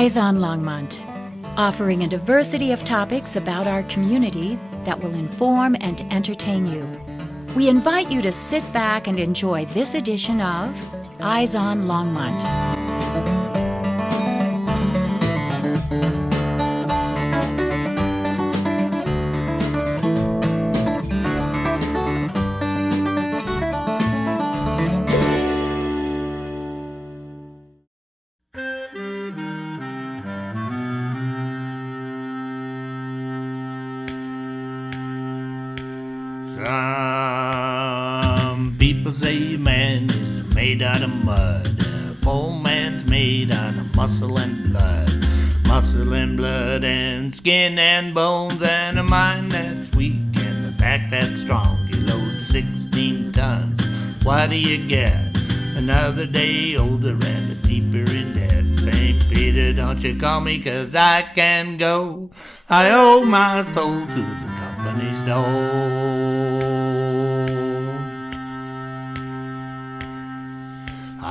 Eyes on Longmont, offering a diversity of topics about our community that will inform and entertain you. We invite you to sit back and enjoy this edition of Eyes on Longmont. Some people say man is made out of mud. A poor man's made out of muscle and blood. Muscle and blood and skin and bones, and a mind that's weak and a back that's strong. You load 16 tons, what do you get? Another day older and a deeper in debt. St. Peter, don't you call me, 'cause I can go. I owe my soul to the company store.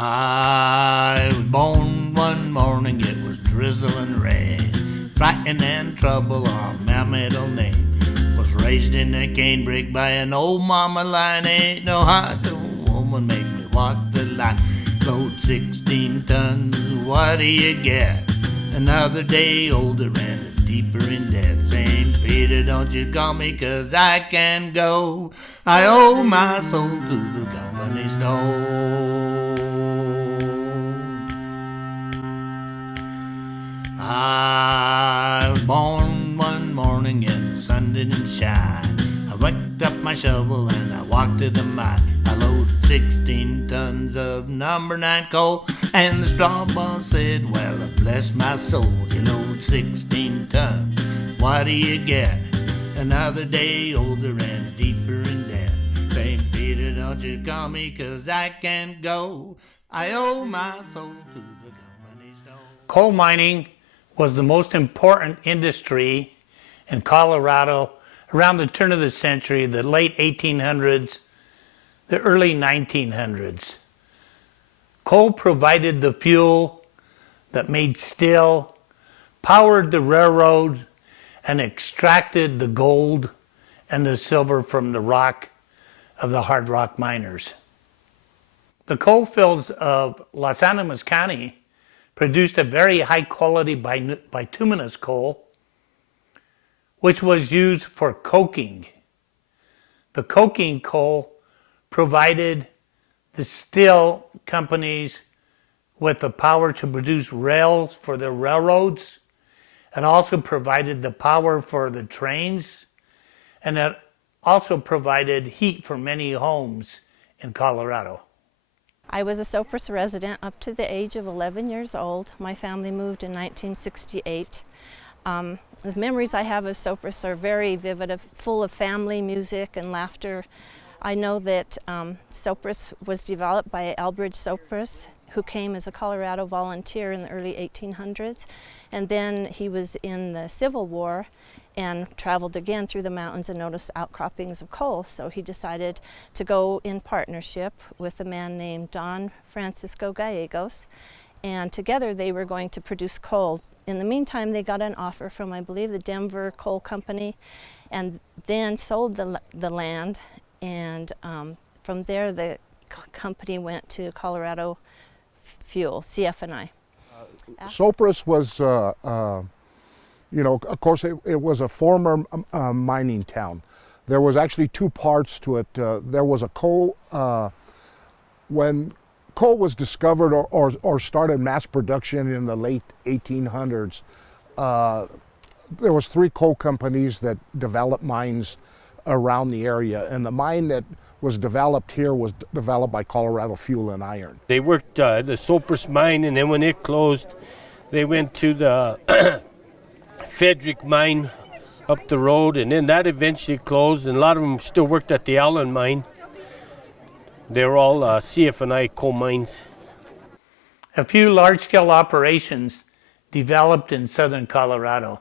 I was born one morning, it was drizzling rain. Frightened and trouble are my middle name. Was raised in a canebrake by an old mama line. Ain't no hot woman make me walk the line. Load 16 tons, what do you get? Another day older and deeper in debt. St. Peter, don't you call me, 'cause I can go. I owe my soul to the company store. I was born one morning and the sun didn't shine. I whacked up my shovel and I walked to the mine. I loaded 16 tons of number 9 coal, and the straw boss said, well, bless my soul, you load 16 tons, what do you get? Another day older and deeper in debt. St. Peter, don't you call me, 'cause I can't go. I owe my soul to the company store. Coal mining was the most important industry in Colorado around the turn of the century, the late 1800s, the early 1900s. Coal provided the fuel that made steel, powered the railroad, and extracted the gold and the silver from the rock of the hard rock miners. The coal fields of Las Animas County produced a very high quality bituminous coal, which was used for coking. The coking coal provided the steel companies with the power to produce rails for the railroads, and also provided the power for the trains, and it also provided heat for many homes in Colorado. I was a Sopris resident up to the age of 11 years old. My family moved in 1968. The memories I have of Sopris are very vivid, full of family, music, and laughter. I know that Sopris was developed by Elbridge Sopris, who came as a Colorado volunteer in the early 1800s, and then he was in the Civil War and traveled again through the mountains and noticed outcroppings of coal. So he decided to go in partnership with a man named Don Francisco Gallegos, and together they were going to produce coal. In the meantime, they got an offer from, I believe, the Denver Coal Company, and then sold the land, and from there the company went to Colorado Fuel, CF&I. Sopris was, of course, it was a former mining town. There was actually two parts to it. There was a coal, when coal was discovered or started mass production in the late 1800s, there was 3 coal companies that developed mines around the area, and the mine that was developed here was developed by Colorado Fuel and Iron. They worked the Sopris mine, and then when it closed, they went to the Frederick mine up the road, and then that eventually closed, and a lot of them still worked at the Allen mine. They were all CF&I coal mines. A few large-scale operations developed in southern Colorado.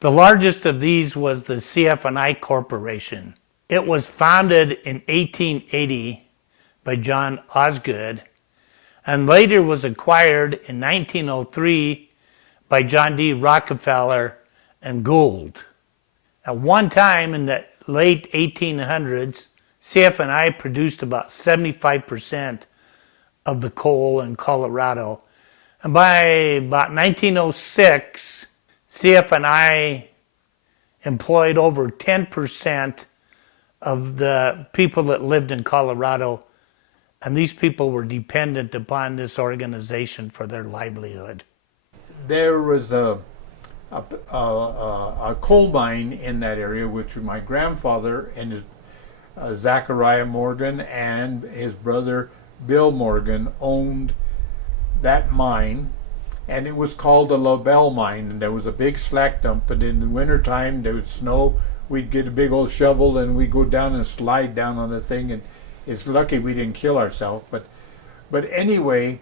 The largest of these was the CF&I Corporation. It was founded in 1880 by John Osgood, and later was acquired in 1903 by John D. Rockefeller and Gould. At one time in the late 1800s, CF&I produced about 75% of the coal in Colorado. And by about 1906, CF&I employed over 10% of the people that lived in Colorado, and these people were dependent upon this organization for their livelihood. There was a coal mine in that area, which my grandfather and his Zachariah Morgan and his brother Bill Morgan owned that mine, and it was called the LaBelle mine, and there was a big slack dump, and in the wintertime there would snow, we'd get a big old shovel and we'd go down and slide down on the thing, and it's lucky we didn't kill ourselves, but anyway,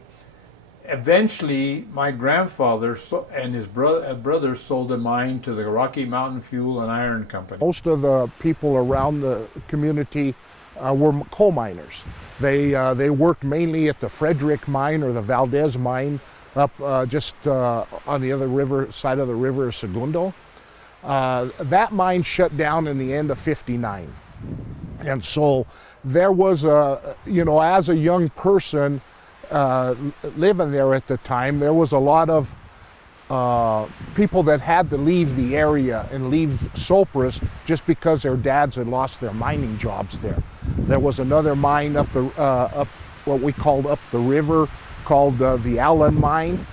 eventually my grandfather and his brother sold the mine to the Rocky Mountain Fuel and Iron Company. Most of the people around the community were coal miners. They worked mainly at the Frederick mine or the Valdez mine up just on the other side of the river, Segundo. That mine shut down in the end of '59. And so there was as a young person living there at the time, there was a lot of people that had to leave the area and leave Sopris just because their dads had lost their mining jobs there. There was another mine up what we called up the river, called the Allen mine.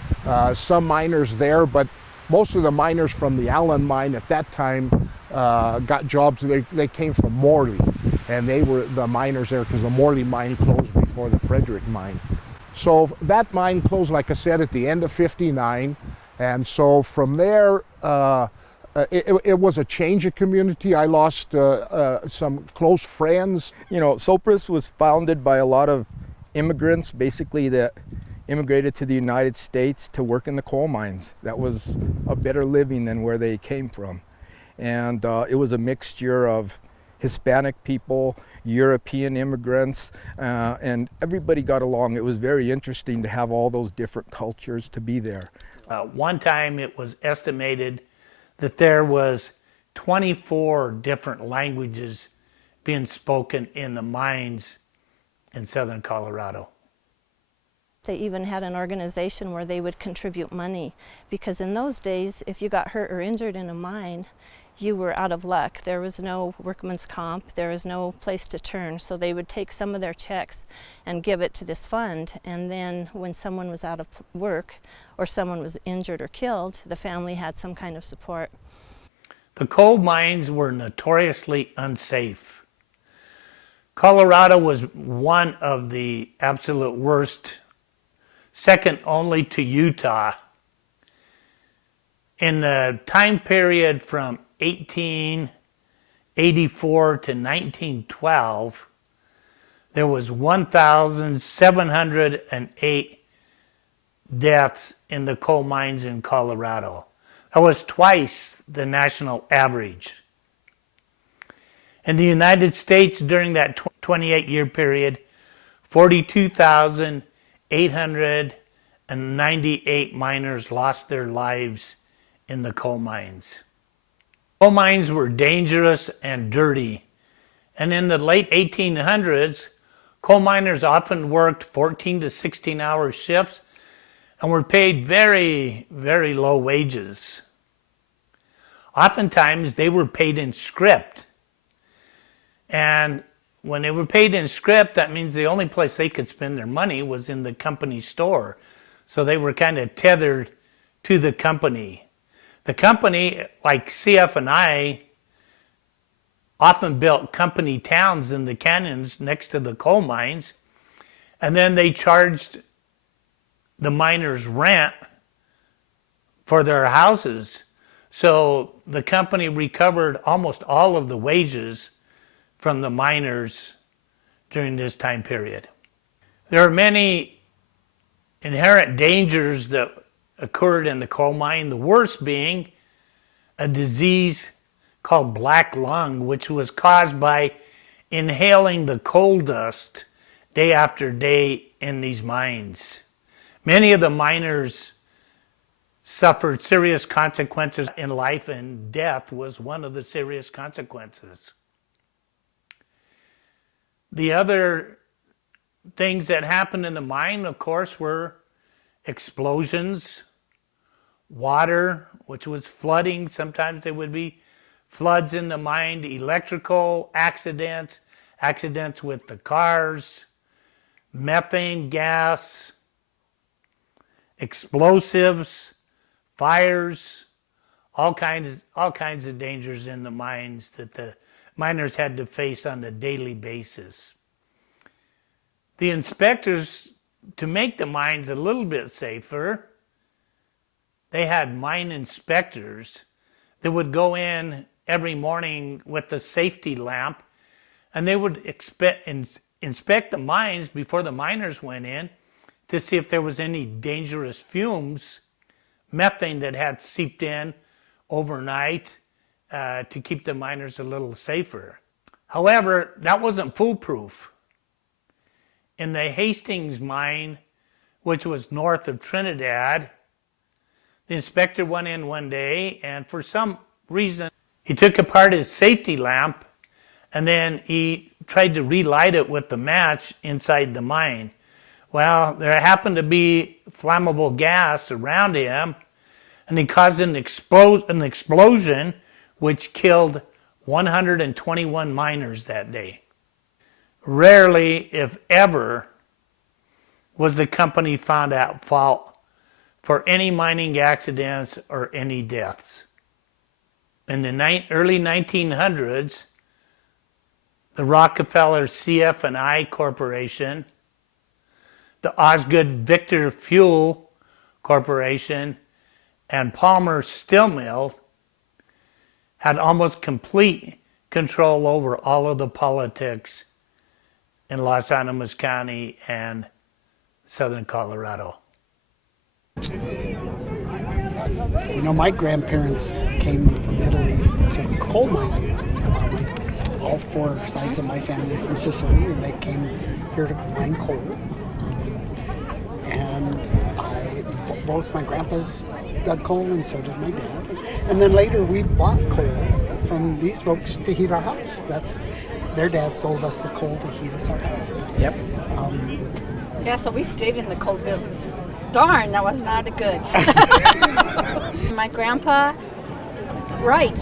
Some miners there, but most of the miners from the Allen mine at that time got jobs. They came from Morley, and they were the miners there because the Morley mine closed before the Frederick mine. So that mine closed, like I said, at the end of '59, and so from there, it was a change of community. I lost some close friends. You know, Sopris was founded by a lot of immigrants, basically that immigrated to the United States to work in the coal mines. That was a better living than where they came from. And it was a mixture of Hispanic people, European immigrants, and everybody got along. It was very interesting to have all those different cultures to be there. One time it was estimated that there was 24 different languages being spoken in the mines in southern Colorado. They even had an organization where they would contribute money, because in those days, if you got hurt or injured in a mine, you were out of luck. There was no workman's comp, there was no place to turn, so they would take some of their checks and give it to this fund, and then when someone was out of work or someone was injured or killed, the family had some kind of support. The coal mines were notoriously unsafe. Colorado was one of the absolute worst, second only to Utah. In the time period from 1884 to 1912, there was 1,708 deaths in the coal mines in Colorado. That was twice the national average. In the United States, during that 28-year period, 42,898 miners lost their lives in the coal mines. Coal mines were dangerous and dirty, and in the late 1800s, coal miners often worked 14 to 16-hour shifts and were paid very, very low wages. Oftentimes, they were paid in script. And when they were paid in script, that means the only place they could spend their money was in the company store. So they were kind of tethered to the company. The company, like CF&I, often built company towns in the canyons next to the coal mines, and then they charged the miners rent for their houses. So the company recovered almost all of the wages from the miners during this time period. There are many inherent dangers that occurred in the coal mine, the worst being a disease called black lung, which was caused by inhaling the coal dust day after day in these mines. Many of the miners suffered serious consequences in life, and death was one of the serious consequences. The other things that happened in the mine, of course, were explosions, water, which was flooding. Sometimes there would be floods in the mine, electrical accidents, accidents with the cars, methane gas, explosives, fires, all kinds of dangers in the mines that the miners had to face on a daily basis. The inspectors, to make the mines a little bit safer, they had mine inspectors that would go in every morning with a safety lamp, and they would inspect the mines before the miners went in to see if there was any dangerous fumes, methane that had seeped in overnight to keep the miners a little safer. However, that wasn't foolproof. In the Hastings mine, which was north of Trinidad, the inspector went in one day, and for some reason, he took apart his safety lamp, and then he tried to relight it with the match inside the mine. Well, there happened to be flammable gas around him, and he caused an explosion which killed 121 miners that day. Rarely, if ever, was the company found at fault for any mining accidents or any deaths. In the early 1900s, the Rockefeller CF&I Corporation, the Osgood Victor Fuel Corporation, and Palmer Steel Mill had almost complete control over all of the politics in Los Animas County and southern Colorado. You know, my grandparents came from Italy to coal mining. All four sides of my family are from Sicily, and they came here to mine coal. Both my grandpas dug coal, and so did my dad. And then later we bought coal from these folks to heat our house. Their dad sold us the coal to heat us our house. Yep. Yeah, so we stayed in the coal business. Darn, that was not good. My grandpa, right.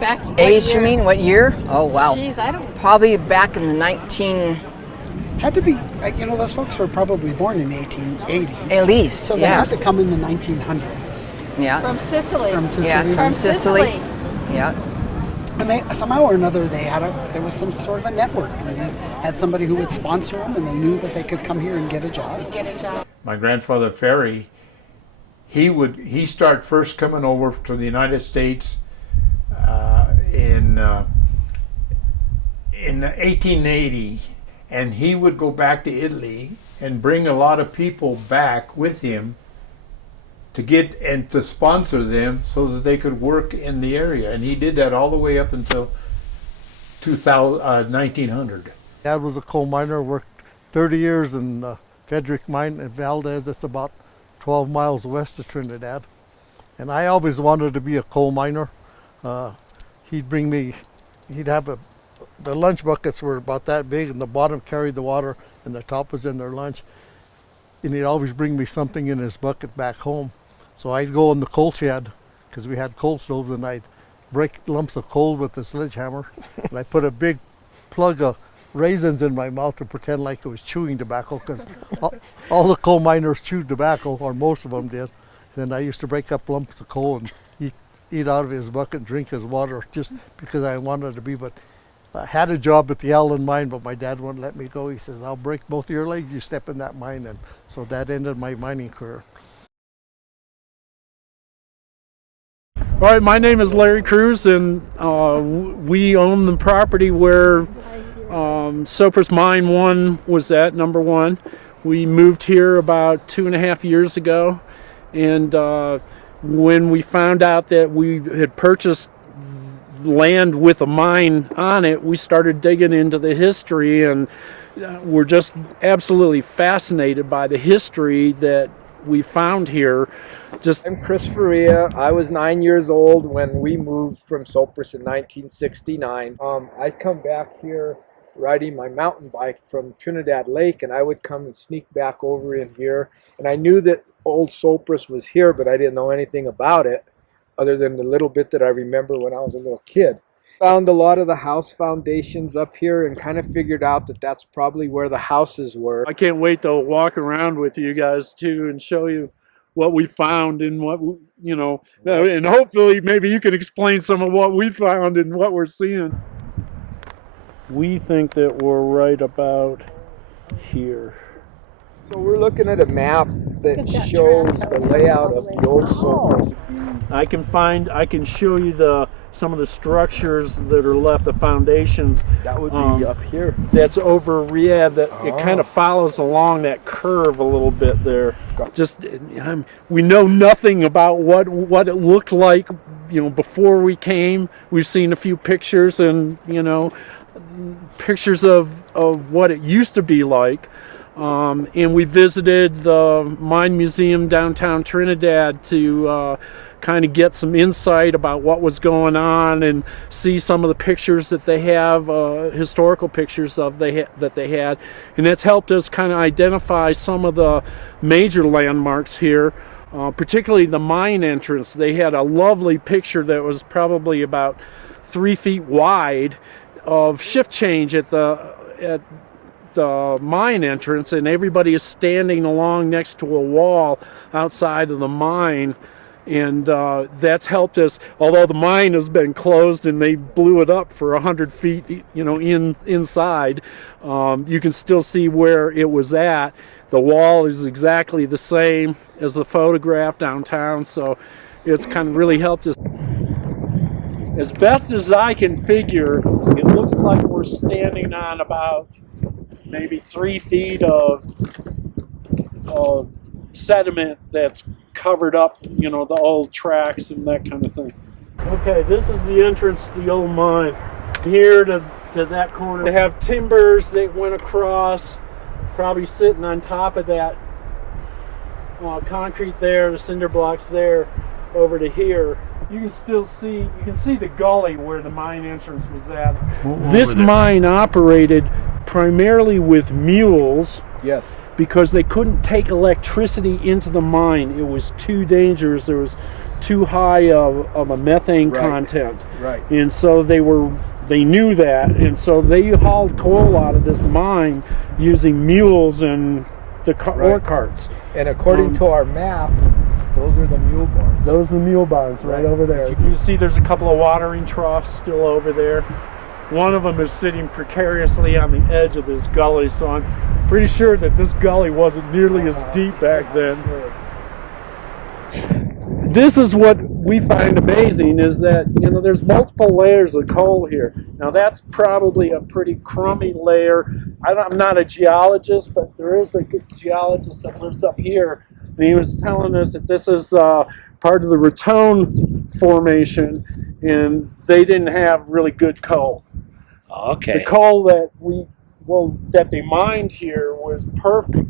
Back age, you mean? What year? Oh, wow. Geez, I don't... Probably back in the 19... Had to be, those folks were probably born in the 1880s. At least, so they had to come in the 1900s. Yeah. From Sicily. Yeah, from Sicily. Yeah. And they somehow or another there was some sort of a network, and they had somebody who would sponsor them, and they knew that they could come here and get a job. My grandfather Ferry, he started first coming over to the United States in 1880. And he would go back to Italy and bring a lot of people back with him to get and to sponsor them so that they could work in the area. And he did that all the way up until 1900. Dad was a coal miner, worked 30 years in Frederick Mine in Valdez. It's about 12 miles west of Trinidad. And I always wanted to be a coal miner. He'd have the lunch buckets were about that big, and the bottom carried the water and the top was in their lunch. And he'd always bring me something in his bucket back home. So I'd go in the coal shed, because we had coal stoves, and I'd break lumps of coal with a sledgehammer. And I'd put a big plug of raisins in my mouth to pretend like it was chewing tobacco, because all the coal miners chewed tobacco, or most of them did. And I used to break up lumps of coal and eat out of his bucket and drink his water just because I wanted to be. But I had a job at the Allen mine, but my dad wouldn't let me go. He says, I'll break both of your legs, you step in that mine. And so that ended my mining career. All right, my name is Larry Cruz, and we own the property where Sopris Mine 1 was at, number 1. We moved here about 2.5 years ago, and when we found out that we had purchased land with a mine on it, we started digging into the history, and we're just absolutely fascinated by the history that we found here. I'm Chris Faria. I was 9 years old when we moved from Sopris in 1969. I come back here riding my mountain bike from Trinidad Lake, and I would come and sneak back over in here. And I knew that old Sopris was here, but I didn't know anything about it other than the little bit that I remember when I was a little kid. Found a lot of the house foundations up here and kind of figured out that that's probably where the houses were. I can't wait to walk around with you guys too and show you what we found and what, you know, and hopefully maybe you can explain some of what we found and what we're seeing. We think that we're right about here. So we're looking at a map that shows the layout of the old Sopris. I can show you some of the structures that are left, the foundations. That would be up here. That's over, it kind of follows along that curve a little bit there. Just, we know nothing about what it looked like, you know, before we came. We've seen a few pictures and, you know, pictures of what it used to be like. And we visited the Mine Museum downtown Trinidad to kind of get some insight about what was going on and see some of the pictures that they have, historical pictures that they had. And that's helped us kind of identify some of the major landmarks here, particularly the mine entrance. They had a lovely picture that was probably about 3 feet wide of shift change at the mine entrance, and everybody is standing along next to a wall outside of the mine, and that's helped us. Although the mine has been closed and they blew it up for 100 feet, you know, inside, you can still see where it was at. The wall is exactly the same as the photograph downtown, so it's kind of really helped us. As best as I can figure, it looks like we're standing on about maybe 3 feet of sediment that's covered up, you know, the old tracks and that kind of thing. Okay, this is the entrance to the old mine. Here to that corner, they have timbers that went across, probably sitting on top of that concrete there, the cinder blocks there, over to here. You can still see, you can see the gully where the mine entrance was at. This mine operated primarily with mules. Yes. Because they couldn't take electricity into the mine. It was too dangerous. There was too high of a methane content. Right. And so they knew that, and so they hauled coal out of this mine using mules and the ore carts. And according to our map, those are the mule barns. Those are the mule barns right over there. You can see there's a couple of watering troughs still over there. One of them is sitting precariously on the edge of this gully, so I'm pretty sure that this gully wasn't nearly as deep back then. This is what we find amazing, is that, you know, there's multiple layers of coal here. Now that's probably a pretty crummy layer. I'm not a geologist, but there is a good geologist that lives up here, and he was telling us that this is part of the Raton formation, and they didn't have really good coal. Okay. The coal that they mined here was perfect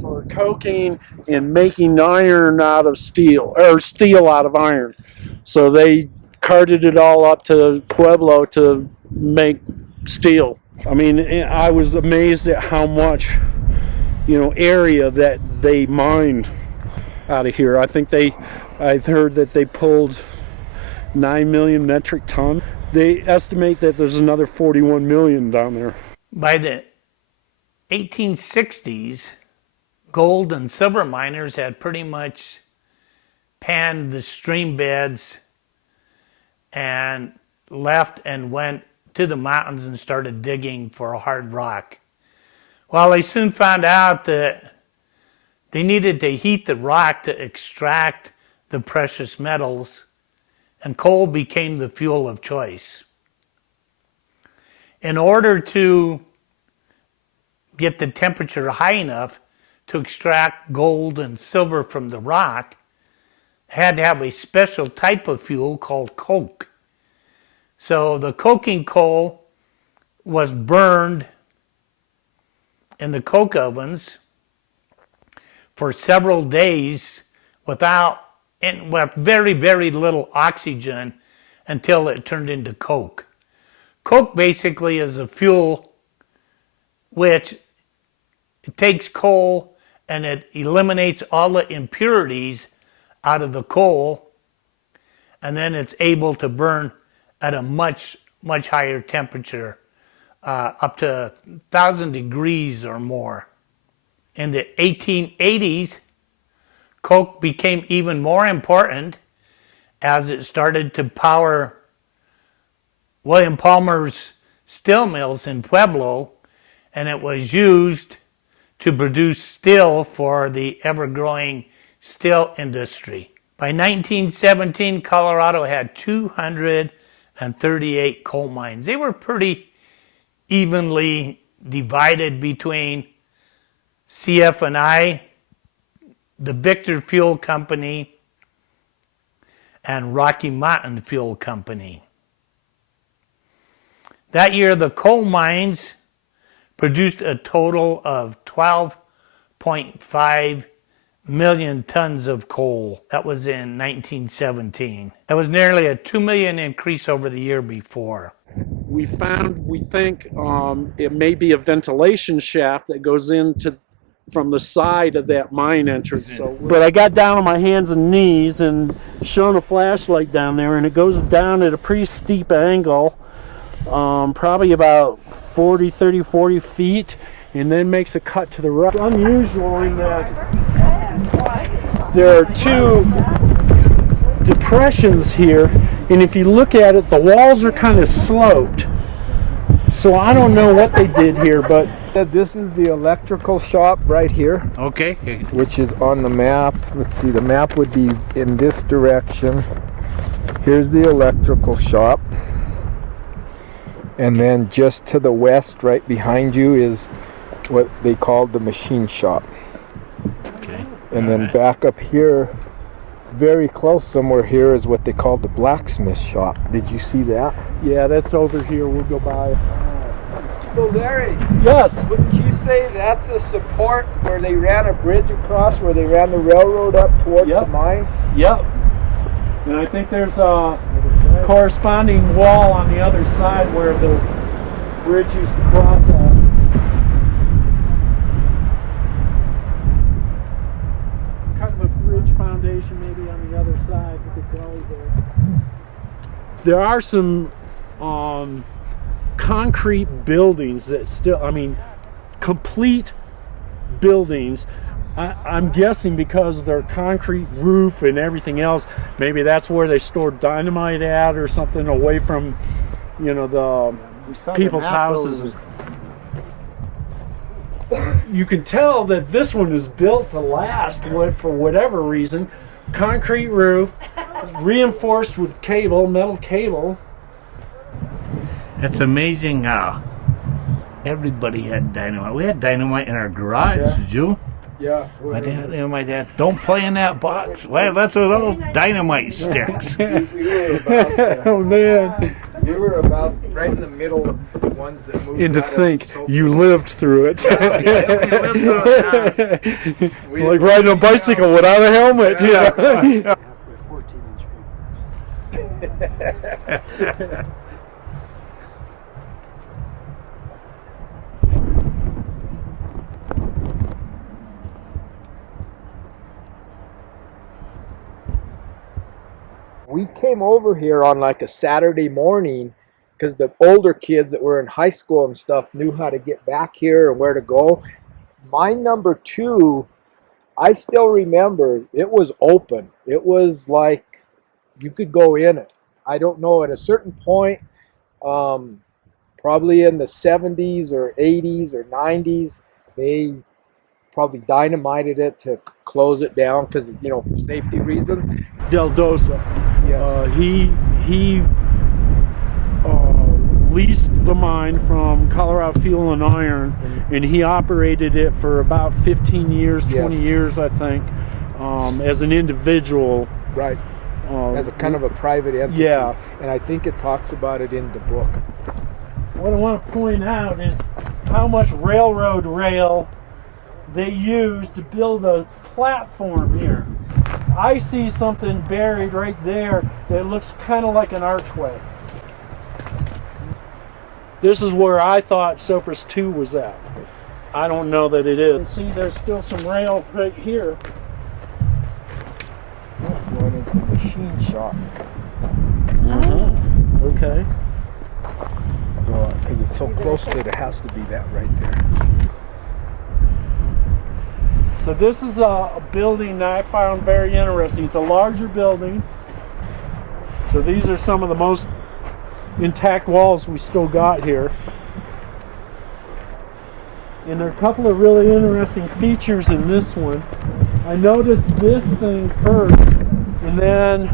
for coking and making iron out of steel, or steel out of iron. So they carted it all up to Pueblo to make steel. I mean, I was amazed at how much, you know, area that they mined out of here. I think I've heard that they pulled 9 million metric tons. They estimate that there's another 41 million down there. By the 1860s, gold and silver miners had pretty much panned the stream beds and left and went to the mountains and started digging for hard rock. Well, they soon found out that they needed to heat the rock to extract the precious metals, and coal became the fuel of choice. In order to get the temperature high enough to extract gold and silver from the rock, had to have a special type of fuel called coke. So the coking coal was burned in the coke ovens for several days with very, very little oxygen until it turned into coke. Coke basically is a fuel which it takes coal and it eliminates all the impurities out of the coal, and then it's able to burn at a much, much higher temperature, up to 1,000 degrees or more. In the 1880s, coke became even more important as it started to power William Palmer's steel mills in Pueblo, and it was used to produce steel for the ever-growing steel industry. By 1917, Colorado had 238 coal mines. They were pretty evenly divided between CF&I, the Victor Fuel Company, and Rocky Mountain Fuel Company. That year, the coal mines produced a total of 12.5 million tons of coal. That was in 1917. That was nearly a 2 million increase over the year before. We think it may be a ventilation shaft that goes into from the side of that mine entrance. But I got down on my hands and knees and shone a flashlight down there, and it goes down at a pretty steep angle, probably about 30, 40 feet, and then makes a cut to the right. It's unusual in that there are two depressions here, and if you look at it, the walls are kind of sloped. So I don't know what they did here, but this is the electrical shop right here. Okay. Which is on the map. Let's see, the map would be in this direction. Here's the electrical shop. And then just to the west, right behind you, is what they called the machine shop. Okay. And then back up here, very close somewhere here, is what they called the blacksmith shop. Did you see that? Yeah, that's over here. We'll go by. So Larry, yes, wouldn't you say that's a support where they ran a bridge across, where they ran the railroad up towards the mine? Yep. And I think there's a corresponding wall on the other side where the bridge used to cross at. Kind of a bridge foundation maybe on the other side with the gully there. There are some concrete buildings that still, complete buildings. I'm guessing because they're concrete roof and everything else, maybe that's where they stored dynamite at or something, away from, the people's houses. You can tell that this one is built to last for whatever reason. Concrete roof, reinforced with cable, metal cable. It's amazing how everybody had dynamite. We had dynamite in our garage, did you? Yeah. My dad, don't play in that box. Well, that's with those dynamite sticks. We were about, oh man. We were about right in the middle of the ones that moved. And to think, you lived through it. Like riding a bicycle without a helmet. Yeah. 14-inch. We came over here on like a Saturday morning because the older kids that were in high school and stuff knew how to get back here and where to go. Mine number 2, I still remember, it was open. It was like you could go in it. I don't know, at a certain point, probably in the 70s or 80s or 90s, they probably dynamited it to close it down because, for safety reasons. Del Dosa. Yes. He leased the mine from Colorado Fuel and Iron, and he operated it for about 15 years, 20 years, I think, as an individual. Right. As a kind of a private entity. Yeah. And I think it talks about it in the book. What I want to point out is how much railroad rail they used to build a platform here. I see something buried right there that looks kind of like an archway. This is where I thought Sopris 2 was at. I don't know that it is. See, there's still some rail right here. This one is the machine shop. Okay. So, because it's so close to it, it has to be that right there. So this is a building that I found very interesting. It's a larger building. So these are some of the most intact walls we still got here. And there are a couple of really interesting features in this one. I noticed this thing first, and then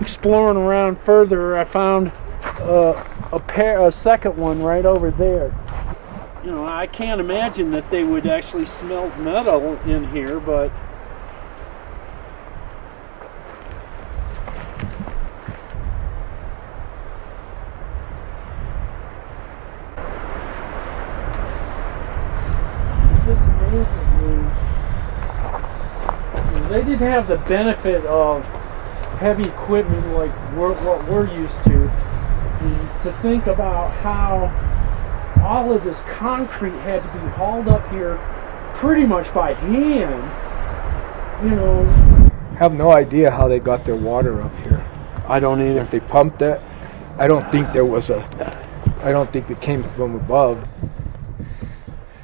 exploring around further, I found a second one right over there. You know, I can't imagine that they would actually smelt metal in here, but it just amazes me. They didn't have the benefit of heavy equipment like what we're used to. And to think about how all of this concrete had to be hauled up here pretty much by hand, you know. Have no idea how they got their water up here. I don't either. If they pumped it, I don't think it came from above.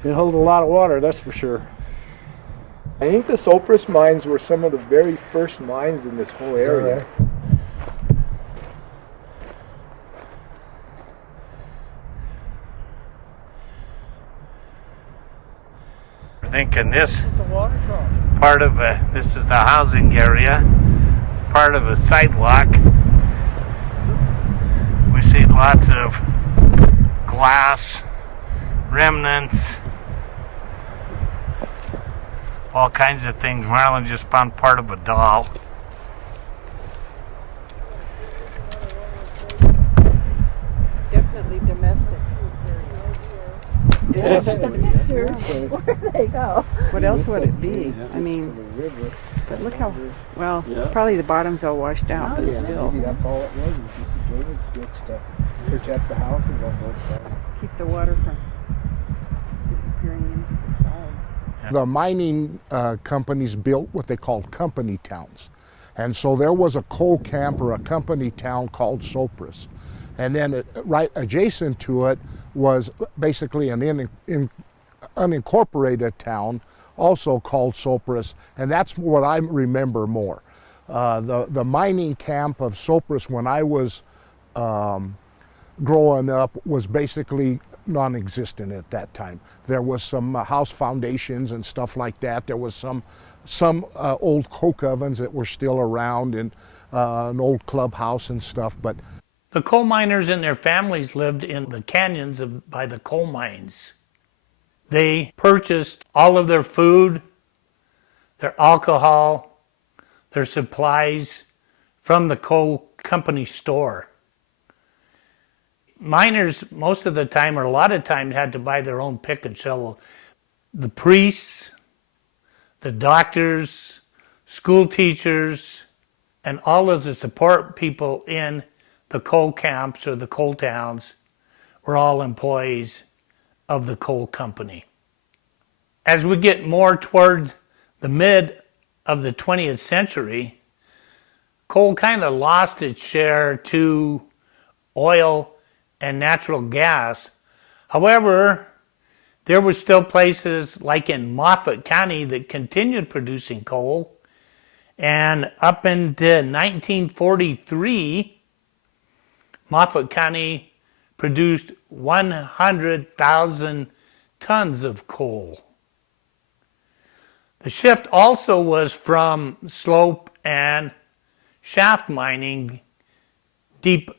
It held a lot of water, that's for sure. I think the Sopris mines were some of the very first mines in this whole area. Thinking this part of this is the housing area, part of a sidewalk. We see lots of glass, remnants, all kinds of things. Marilyn just found part of a doll. Definitely domestic. Yes. Where do they go? What else would it be? I mean, but look how, well, probably the bottom's all washed out, but still. Maybe that's all it was just a drainage ditch to protect the houses on both sides. Keep the water from disappearing into the sides. The mining companies built what they called company towns. And so there was a coal camp or a company town called Sopris. And then right adjacent to it was basically an unincorporated town also called Sopris, and that's what I remember more. The mining camp of Sopris when I was growing up was basically non-existent at that time. There was some house foundations and stuff like that. There was some old coke ovens that were still around, and an old clubhouse and stuff, but the coal miners and their families lived in the canyons by the coal mines. They purchased all of their food, their alcohol, their supplies from the coal company store. Miners, most of the time, or a lot of time, had to buy their own pick and shovel. The priests, the doctors, school teachers, and all of the support people in the coal camps or the coal towns were all employees of the coal company. As we get more toward the mid of the 20th century, coal kind of lost its share to oil and natural gas. However, there were still places like in Moffat County that continued producing coal, and up into 1943, Moffat County produced 100,000 tons of coal. The shift also was from slope and shaft mining, deep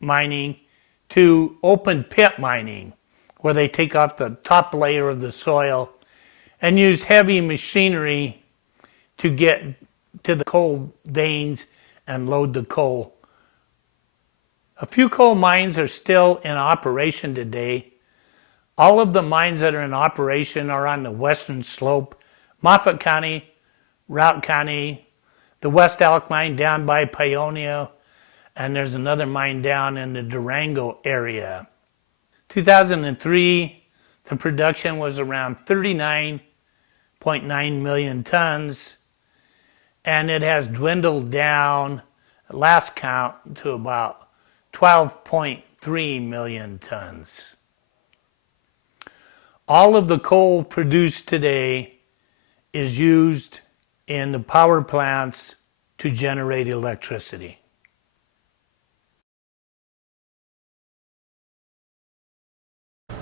mining, to open pit mining, where they take off the top layer of the soil and use heavy machinery to get to the coal veins and load the coal. A few coal mines are still in operation today. All of the mines that are in operation are on the western slope. Moffat County Routt County, the West Elk mine down by Paonia, and there's another mine down in the Durango area. 2003, the production was around 39.9 million tons, and it has dwindled down, at last count, to about 12.3 million tons. All of the coal produced today is used in the power plants to generate electricity.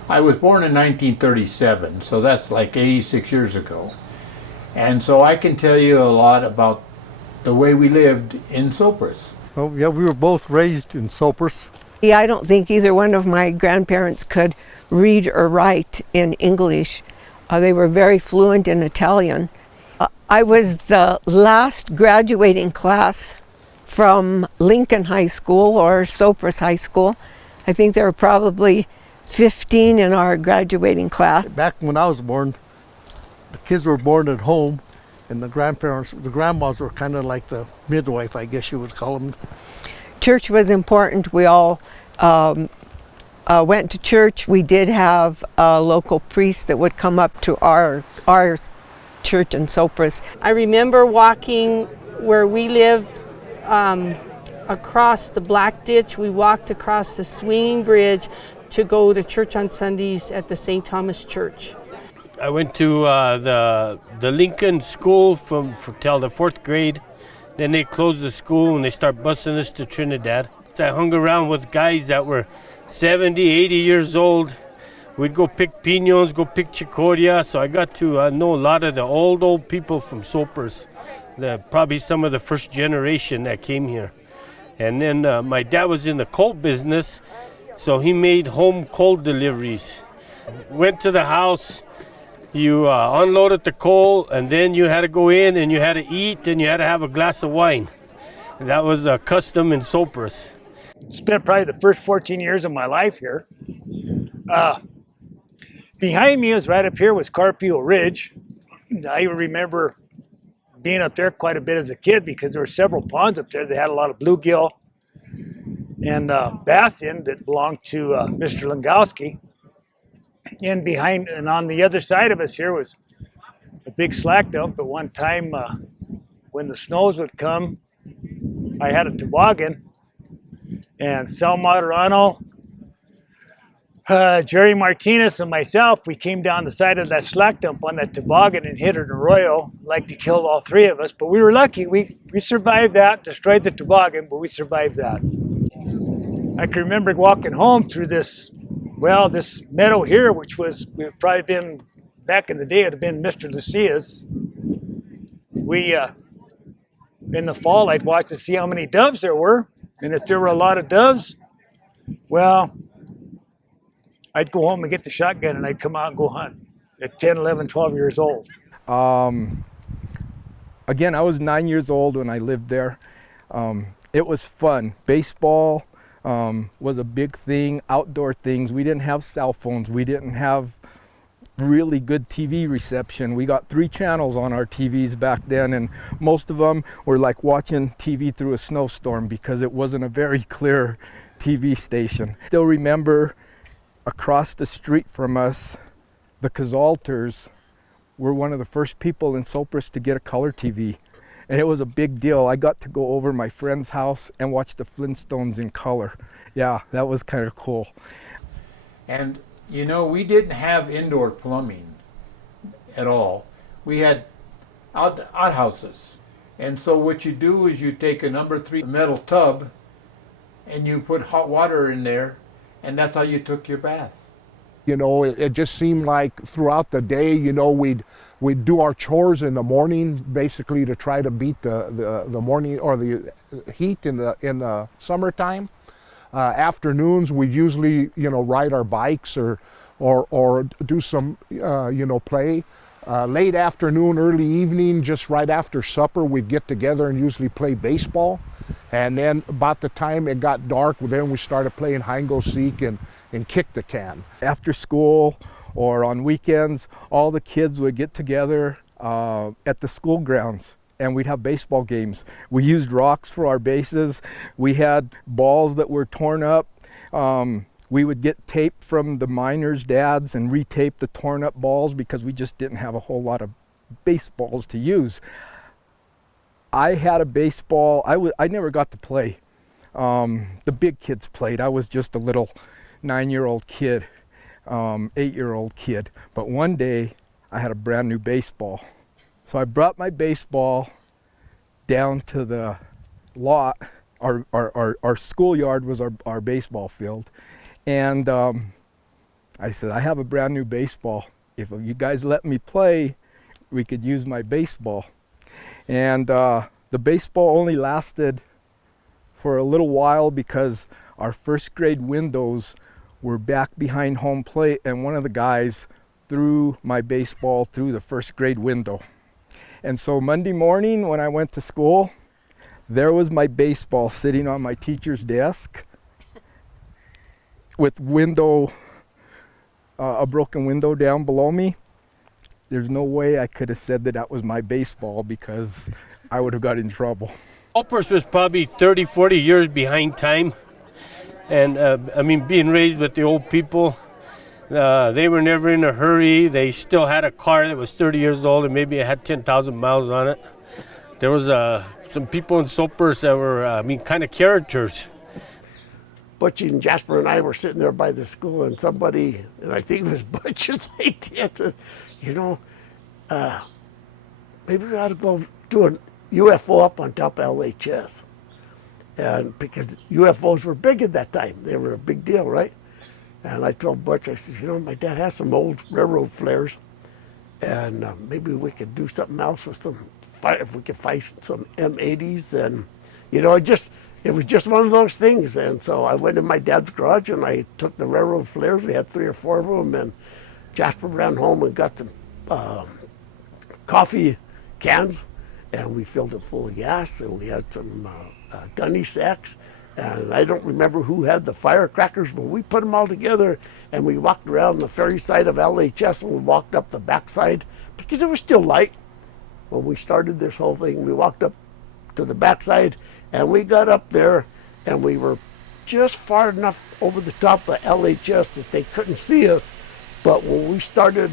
I was born in 1937, so that's like 86 years ago. And so I can tell you a lot about the way we lived in Sopris. Oh, yeah, we were both raised in Sopris. Yeah, I don't think either one of my grandparents could read or write in English. They were very fluent in Italian. I was the last graduating class from Lincoln High School or Sopris High School. I think there were probably 15 in our graduating class. Back when I was born, the kids were born at home, and the grandmas were kind of like the midwife, I guess you would call them. Church was important. We all went to church. We did have a local priest that would come up to our church in Sopris. I remember walking where we lived across the Black Ditch. We walked across the swinging bridge to go to church on Sundays at the St. Thomas Church. I went to the Lincoln School till the 4th grade. Then they closed the school and they start busing us to Trinidad. So I hung around with guys that were 70, 80 years old. We'd go pick piñons, go pick chicoria. So I got to know a lot of the old people from Sopris, probably some of the first generation that came here. And then my dad was in the coal business, so he made home coal deliveries. Went to the house, you unloaded the coal, and then you had to go in and you had to eat and you had to have a glass of wine. That was a custom in Sopris. Spent probably the first 14 years of my life here. Behind me is right up here was Carpio Ridge. I remember being up there quite a bit as a kid because there were several ponds up there. They had a lot of bluegill and bass in that belonged to Mr. Langowski. And behind and on the other side of us here was a big slack dump. At one time, when the snows would come, I had a toboggan, and Sal Materano, Jerry Martinez, and myself, we came down the side of that slack dump on that toboggan and hit an arroyo, like to kill all three of us. But we were lucky. We survived that, destroyed the toboggan, but we survived that. I can remember walking home through this meadow here, which was, we've probably been, back in the day, it had been Mr. Lucia's. In the fall, I'd watch to see how many doves there were. And if there were a lot of doves, well, I'd go home and get the shotgun and I'd come out and go hunt at 10, 11, 12 years old. Again, I was 9 years old when I lived there. It was fun. Baseball was a big thing, outdoor things. We didn't have cell phones. We didn't have really good TV reception. We got 3 channels on our TVs back then, and most of them were like watching TV through a snowstorm because it wasn't a very clear TV station. Still remember across the street from us, the Cazalters were one of the first people in Sopris to get a color TV. And it was a big deal. I got to go over my friend's house and watch the Flintstones in color. Yeah, that was kind of cool. And you know, we didn't have indoor plumbing at all. We had outhouses. And so what you do is you take a number 3 metal tub and you put hot water in there, and that's how you took your bath. You know, it just seemed like throughout the day, you know, we'd do our chores in the morning, basically to try to beat the morning or the heat in the summertime. Afternoons, we'd usually, you know, ride our bikes or do some, you know, play. Late afternoon, early evening, just right after supper, we'd get together and usually play baseball. And then about the time it got dark, then we started playing hide and go seek and kick the can. After school or on weekends, all the kids would get together at the school grounds, and we'd have baseball games. We used rocks for our bases. We had balls that were torn up. We would get tape from the miners' dads and retape the torn up balls because we just didn't have a whole lot of baseballs to use. I had a baseball. I never got to play. The big kids played. I was just a little 9-year-old kid, 8-year-old kid. But one day I had a brand new baseball. So I brought my baseball down to the lot. Our schoolyard was our baseball field. And I said, I have a brand new baseball. If you guys let me play, we could use my baseball. And the baseball only lasted for a little while because our first grade windows were back behind home plate, and one of the guys threw my baseball through the first grade window. And so Monday morning when I went to school, there was my baseball sitting on my teacher's desk with a broken window down below me. There's no way I could have said that was my baseball because I would have got in trouble. Sopris was probably 30, 40 years behind time. And I mean, being raised with the old people, they were never in a hurry. They still had a car that was 30 years old and maybe it had 10,000 miles on it. There was some people in Sopris that were, kind of characters. Butch and Jasper and I were sitting there by the school, and somebody, and I think it was Butch's idea, said, maybe we ought to go do a UFO up on top of LHS. And because UFOs were big at that time, they were a big deal, right? And I told Butch, I said, my dad has some old railroad flares, and maybe we could do something else with some fire, if we could find some M80s. And, it was just one of those things. And so I went in my dad's garage and I took the railroad flares. We had 3 or 4 of them, and Jasper ran home and got some coffee cans, and we filled it full of gas, and we had some gunny sacks. And I don't remember who had the firecrackers, but we put them all together and we walked around the ferry side of LHS, and we walked up the backside because it was still light when we started this whole thing. We walked up to the backside and we got up there, and we were just far enough over the top of LHS that they couldn't see us. But when we started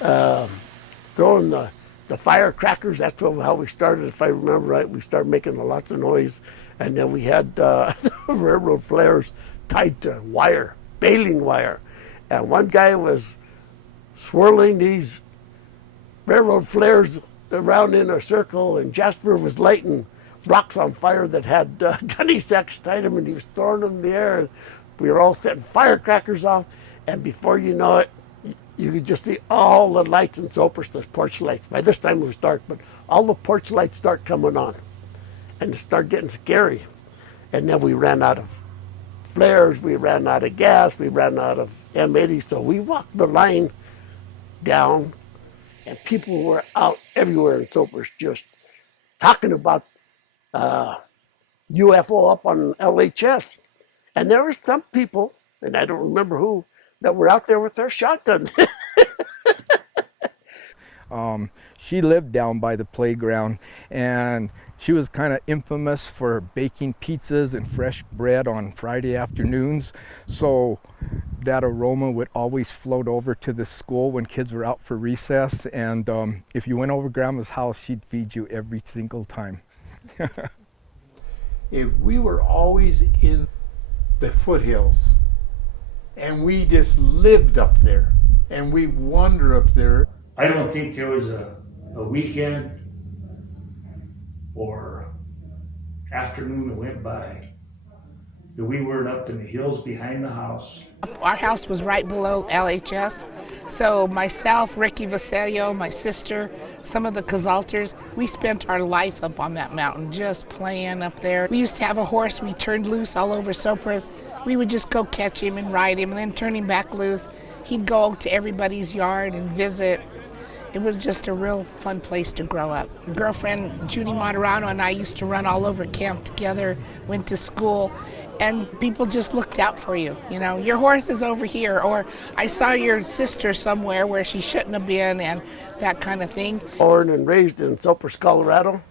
throwing the firecrackers, that's how we started, if I remember right. We started making lots of noise, and then we had the railroad flares tied to wire, baling wire. And one guy was swirling these railroad flares around in a circle, and Jasper was lighting rocks on fire that had gunny sacks tied them, and he was throwing them in the air, and we were all setting firecrackers off. And before you know it, you could just see all the lights in Sopris, the porch lights. By this time it was dark, but all the porch lights start coming on, and it started getting scary. And then we ran out of flares, we ran out of gas, we ran out of M80, so we walked the line down, and people were out everywhere in Sopris just talking about UFO up on LHS. And there were some people, and I don't remember who, that were out there with their shotguns. She lived down by the playground, and she was kind of infamous for baking pizzas and fresh bread on Friday afternoons. So that aroma would always float over to the school when kids were out for recess. And if you went over Grandma's house, she'd feed you every single time. If we were always in the foothills and we just lived up there and we wander up there, I don't think there was a weekend or afternoon that went by that we weren't up in the hills behind the house. Our house was right below LHS, so myself, Ricky Vasilio, my sister, some of the Kazalters, we spent our life up on that mountain just playing up there. We used to have a horse we turned loose all over Sopris. We would just go catch him and ride him and then turn him back loose. He'd go to everybody's yard and visit. It was just a real fun place to grow up. Girlfriend Judy Moderano and I used to run all over camp together, went to school, and people just looked out for you. You know, your horse is over here, or I saw your sister somewhere where she shouldn't have been, and that kind of thing. Born and raised in Sopris, Colorado.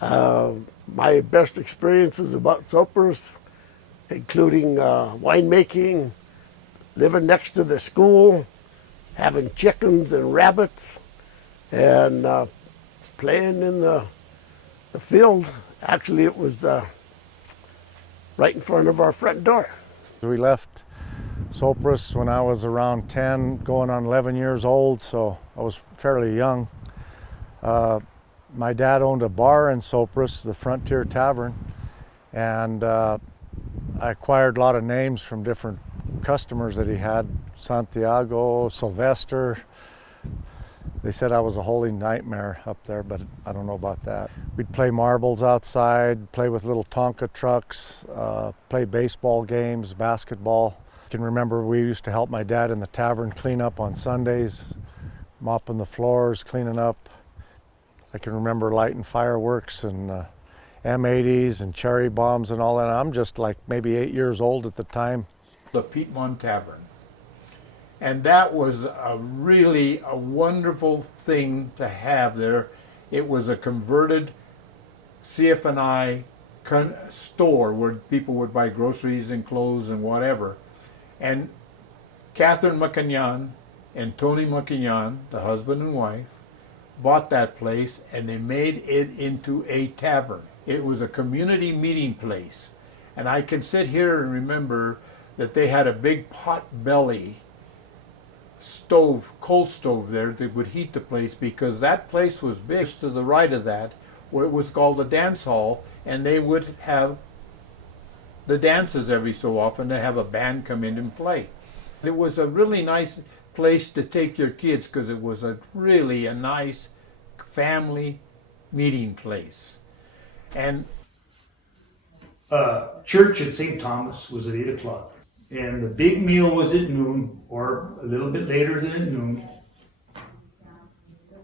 My best experiences about Sopris, including winemaking, living next to the school, having chickens and rabbits, and playing in the field. Actually, it was right in front of our front door. We left Sopris when I was around 10, going on 11 years old, so I was fairly young. My dad owned a bar in Sopris, the Frontier Tavern, and I acquired a lot of names from different customers that he had. Santiago, Sylvester. They said I was a holy nightmare up there, but I don't know about that. We'd play marbles outside, play with little Tonka trucks, play baseball games, basketball. I can remember we used to help my dad in the tavern clean up on Sundays, mopping the floors, cleaning up. I can remember lighting fireworks and M80s and cherry bombs and all that. I'm just like maybe 8 years old at the time. The Piedmont Tavern. And that was really a wonderful thing to have there. It was a converted CF&I store where people would buy groceries and clothes and whatever. And Catherine McKinnon and Tony McKinnon, the husband and wife, bought that place and they made it into a tavern. It was a community meeting place. And I can sit here and remember that they had a big pot belly stove, coal stove there that would heat the place, because that place was big. To the right of that, where it was called the dance hall, and they would have the dances every so often. They have a band come in and play. It was a really nice place to take your kids, because it was really a nice family meeting place. And church at St. Thomas was at 8 o'clock. And the big meal was at noon, or a little bit later than at noon.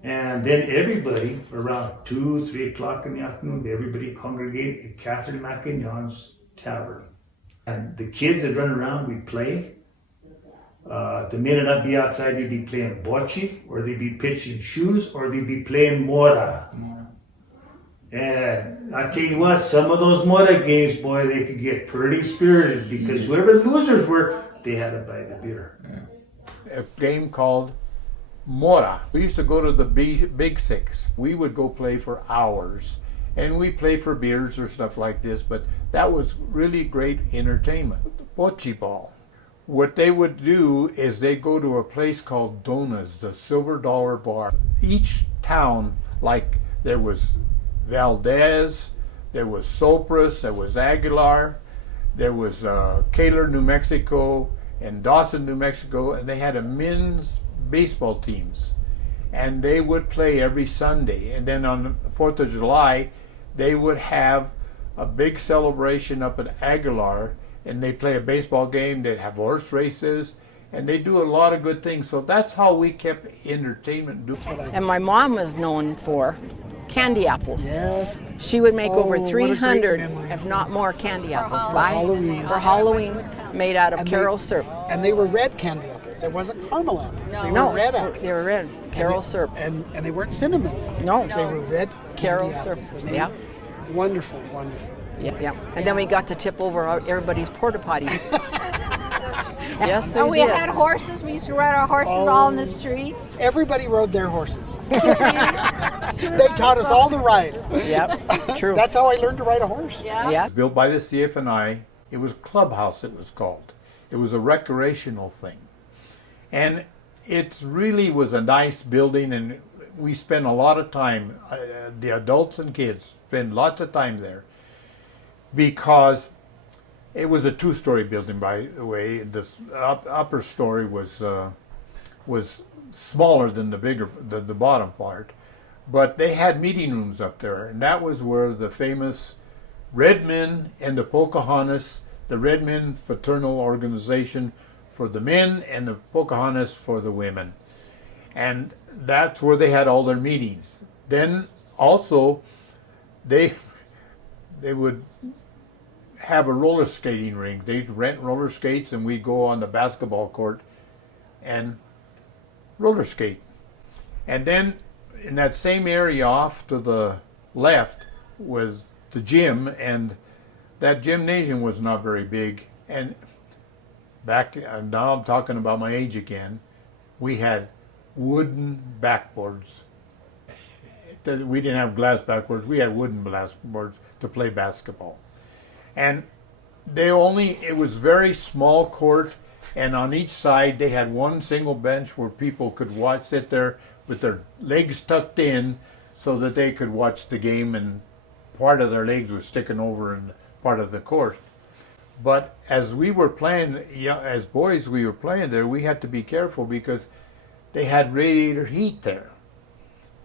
And then everybody, around 2, 3 o'clock in the afternoon, everybody congregated at Catherine McKinnon's Tavern. And the kids would run around, we'd play. The men would be outside, they'd be playing bocce, or they'd be pitching shoes, or they'd be playing mora. And I tell you what, some of those mora games, boy, they could get pretty spirited, because whoever the losers were, they had to buy the beer. A game called mora. We used to go to the Big Six. We would go play for hours, and we play for beers or stuff like this, but that was really great entertainment. Bocce ball. What they would do is they go to a place called Dona's, the Silver Dollar Bar. Each town, like there was Valdez, there was Sopris, there was Aguilar, there was Kaler, New Mexico, and Dawson, New Mexico, and they had a men's baseball teams. And they would play every Sunday. And then on the 4th of July, they would have a big celebration up at Aguilar, and they'd play a baseball game, they'd have horse races, and they do a lot of good things. So that's how we kept entertainment. And my mom was known for candy apples. Yes. She would make over what a 300, great memory. if not more, candy apples For Halloween. for Halloween, made out of Carol syrup. And they were red candy apples. It wasn't caramel apples. They No, were red apples. they were red. Carol syrup. And they weren't cinnamon apples. No. They were red Carol candy syrup. apples. Yeah. Wonderful, wonderful. Yeah. And then we got to tip over everybody's porta potties. Yes, And we did. had horses. We used to ride our horses all in the streets. Everybody rode their horses. They taught us all to ride. Yep, true. That's how I learned to ride a horse. Yeah. Yeah. It was built by the CF&I. It was Clubhouse, it was called. It was a recreational thing. And it really was a nice building, and we spent a lot of time, the adults and kids spent lots of time there, because it was a two-story building, by the way. The upper story was smaller than the bottom part, but they had meeting rooms up there, and that was where the famous Red Men and the Pocahontas, the Red Men fraternal organization for the men and the Pocahontas for the women. And that's where they had all their meetings. Then also they would have a roller skating rink. They'd rent roller skates and we'd go on the basketball court and roller skate. And then in that same area off to the left was the gym, and that gymnasium was not very big. And back, now I'm talking about my age again, we had wooden backboards. We didn't have glass backboards, we had wooden backboards to play basketball. And it was very small court, and on each side they had one single bench where people could sit there with their legs tucked in so that they could watch the game, and part of their legs was sticking over in part of the court. But as we were playing, as boys we were playing there, we had to be careful because they had radiator heat there.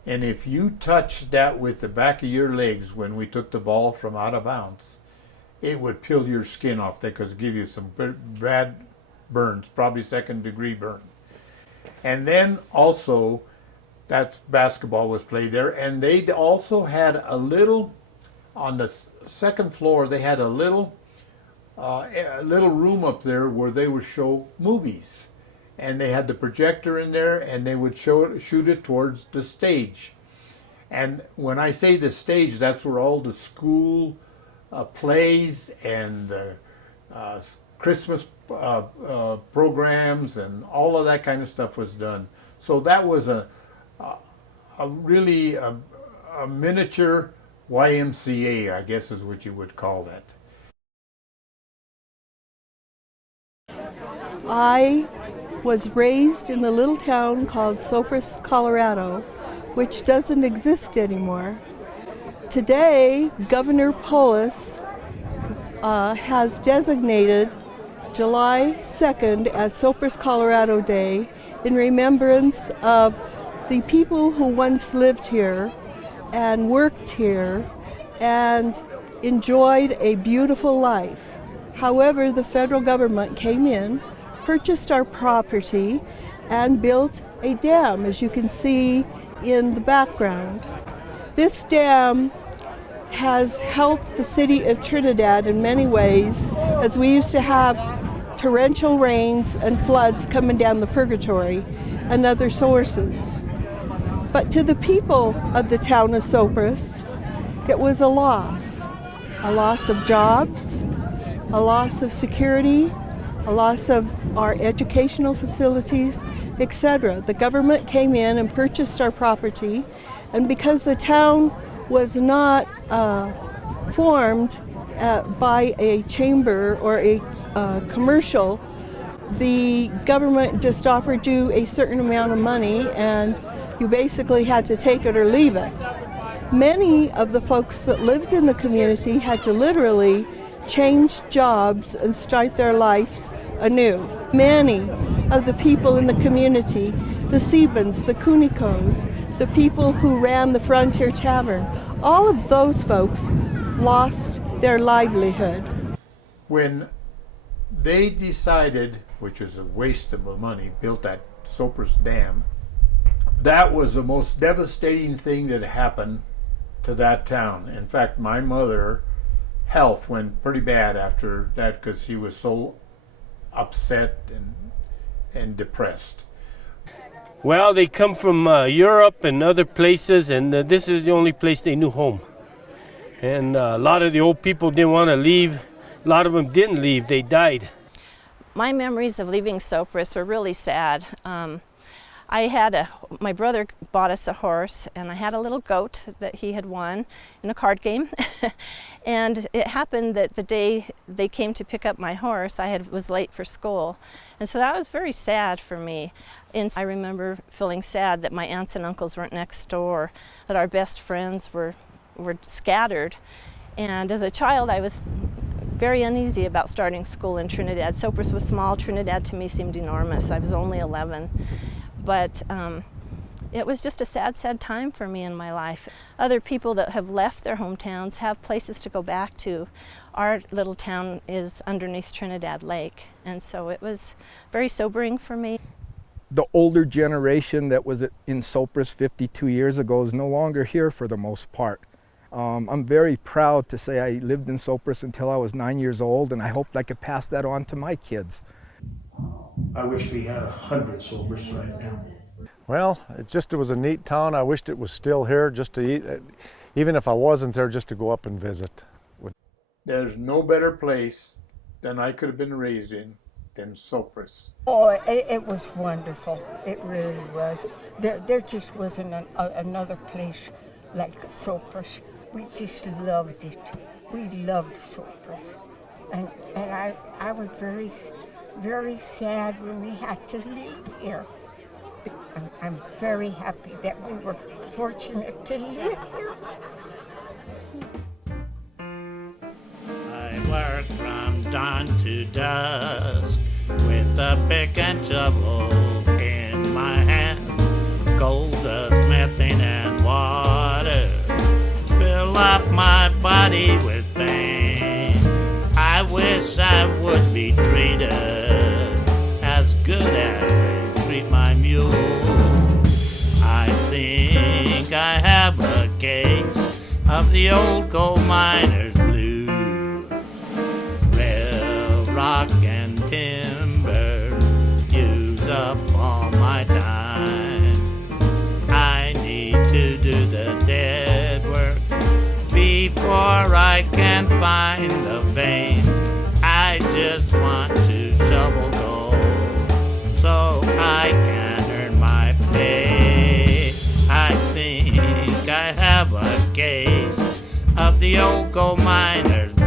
And if you touched that with the back of your legs when we took the ball from out of bounds, it would peel your skin off there because it give you some bad burns, probably second-degree burn. And then also, that basketball was played there, and they also had a little, on the second floor, they had a little room up there where they would show movies. And they had the projector in there, and they would shoot it towards the stage. And when I say the stage, that's where all the school plays and Christmas programs and all of that kind of stuff was done. So that was a really miniature YMCA, I guess is what you would call that. I was raised in a little town called Sopris, Colorado, which doesn't exist anymore. Today, Governor Polis has designated July 2nd as Sopris, Colorado Day in remembrance of the people who once lived here and worked here and enjoyed a beautiful life. However, the federal government came in, purchased our property, and built a dam, as you can see in the background. This dam has helped the city of Trinidad in many ways, as we used to have torrential rains and floods coming down the Purgatory and other sources. But to the people of the town of Sopris, it was a loss of jobs, a loss of security, a loss of our educational facilities, etc. The government came in and purchased our property, and because the town was not formed by a chamber or a commercial, the government just offered you a certain amount of money and you basically had to take it or leave it. Many of the folks that lived in the community had to literally change jobs and start their lives anew. Many of the people in the community, the Sebans, the Kunikos, the people who ran the Frontier Tavern, all of those folks lost their livelihood. When they decided, which is a waste of money, built that Sopris Dam, that was the most devastating thing that happened to that town. In fact, my mother's health went pretty bad after that because she was so upset and depressed. Well, they come from Europe and other places, and this is the only place they knew home. And a lot of the old people didn't want to leave. A lot of them didn't leave, they died. My memories of leaving Sopris were really sad. My brother bought us a horse, and I had a little goat that he had won in a card game. And it happened that the day they came to pick up my horse, was late for school. And so that was very sad for me. And I remember feeling sad that my aunts and uncles weren't next door, that our best friends were scattered. And as a child, I was very uneasy about starting school in Trinidad. Sopris was small. Trinidad to me seemed enormous. I was only 11. But it was just a sad, sad time for me in my life. Other people that have left their hometowns have places to go back to. Our little town is underneath Trinidad Lake, and so it was very sobering for me. the older generation that was in Sopris 52 years ago is no longer here for the most part. I'm very proud to say I lived in Sopris until I was 9 years old, and I hoped I could pass that on to my kids. I wish we had 100 Sopris right now. Well, it was a neat town. I wished it was still here just to eat, even if I wasn't there, just to go up and visit. There's no better place than I could have been raised in than Sopris. Oh, it was wonderful. It really was. There just wasn't another place like Sopris. We just loved it. We loved Sopris. And I was very, very sad when we had to leave here. I'm very happy that we were fortunate to live here. I work from dawn to dusk with a pick and shovel in my hand, gold dust, methane and water fill up my body with pain. I wish I would be treated as good as they treat my mule. I think I have a case of the old coal miner's blues. Rail, rock, and timber use up all my time. I need to do the dead work before I can find the vein. I just want to shovel gold so I can earn my pay. I think I have a case of the old coal miner's blues.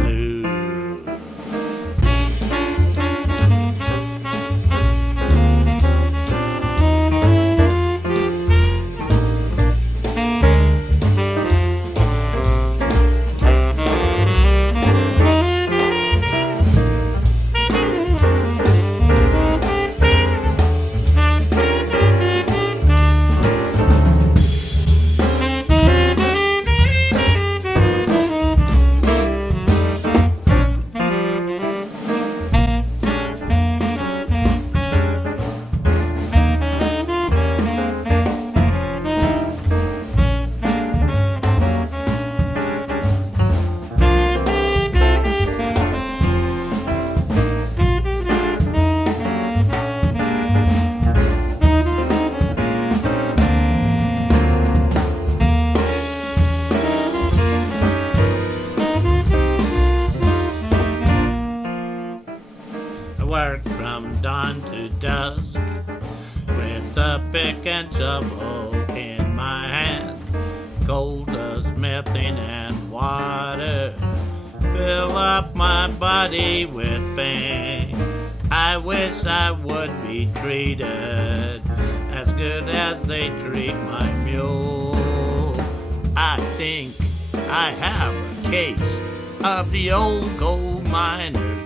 Work from dawn to dusk with a pick and shovel in my hand, gold dust, methane and water fill up my body with pain. I wish I would be treated as good as they treat my mule. I think I have a case of the old coal miner